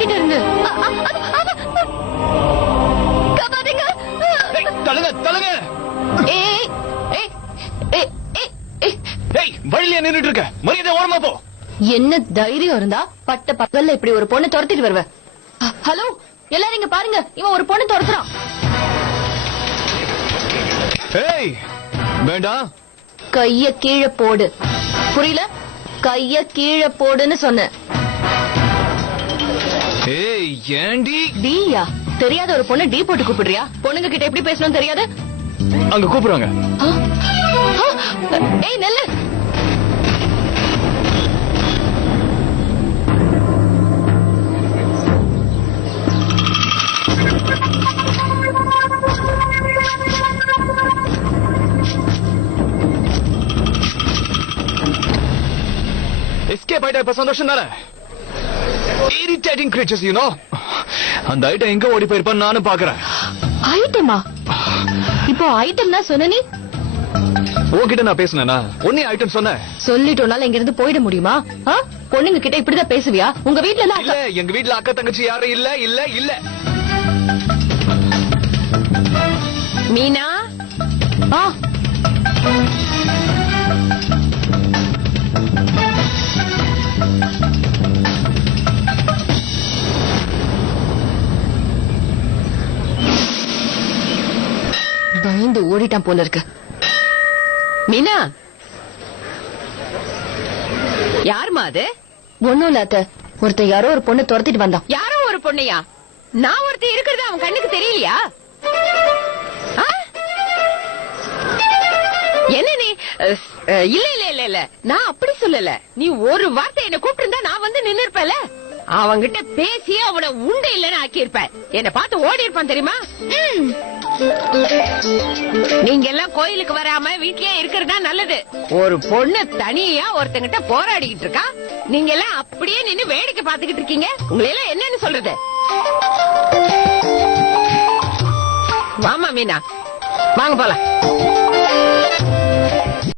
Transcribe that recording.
யார்கிட்ட இருந்து? காப்பாத்துங்க. தள்ளுங்க தள்ளுங்க. வழியில நின்னுட்டு இருக்க, மரியாதை ஓரமா போ. என்ன தைரியம் இருந்தா பட்ட பகல்ல இப்படி ஒரு பொண்ணு துரத்திட்டு வருவ? ஹலோ எல்லாரும் இங்க பாருங்க, இவன் ஒரு பொண்ணு துரத்துறான். வேண்டாம். கைய கீழே போடு. புரியல? கைய கீழே போடுன்னு சொன்ன. ஏண்டி டீயா? தெரியாத ஒரு பொண்ணு டீ போட்டு கூப்பிடுறியா? பொண்ணுங்க கிட்ட எப்படி பேசணும் தெரியாது? அங்க கூப்பிடுறாங்க. ஏய் நெல்லு. எஸ்கேப் ஆயிட்டா இப்ப சந்தோஷம் தானே? Irritating creatures you know. அந்த ஐட்டம் எங்க ஓடி போயிருப்பான்னு நானும் பாக்குறேன். ஐட்டமா? இப்போ ஐட்டம் தான் சொன்ன நீ? உன்கிட்ட நான் பேசுனேனா? ஒன்னே ஐட்டம் சொன்னேன். சொல்லிட்டோனால இங்க இருந்து போயிட முடியுமா? பொண்ணுங்க கிட்ட இப்படிதான் பேசுவியா? உங்க வீட்டுல எல்லாம் இல்ல, எங்க வீட்டுல அக்கா தங்கச்சி யாரும் இல்ல. இல்ல இல்ல மீனா. பயந்து ஓடிட்டான் போல இருக்கு. மீனா, யாருமா அது? ஒண்ணும் இல்ல அத்தை, ஒருத்தன் யாரோ ஒரு பொண்ணு துரத்திட்டு வந்தான். யாரோ ஒரு பொண்ணையா? நான் ஒருத்தர் இருக்கிறது அவன் கண்ணுக்கு தெரியலையா? என்ன நீ? இல்ல இல்ல இல்ல இல்ல, நான் அப்படி சொல்லல. நீ ஒரு வார்த்தை என்ன கூப்பிட்டு இருந்தா நான் வந்து நின்னு இருப்பேன்ல. அவங்கிட்ட பேசி அவனை உண்டு இல்லன்னு ஆக்கியிருப்பேன். என்ன பார்த்து ஓடி இருப்பான் தெரியுமா? நீங்க எல்லாம் கோயிலுக்கு வராம வீட்லயே இருக்கிறதா நல்லது. ஒரு பொண்ணு தனியா ஒருத்தங்கிட்ட போராடிக்கிட்டு இருக்கா, நீங்க எல்லாம் அப்படியே நின்னு வேடிக்கை பார்த்துக்கிட்டு இருக்கீங்க. உங்களை எல்லாம் என்னன்னு சொல்றது? வாமா மீனா, வாங்க போலாம்.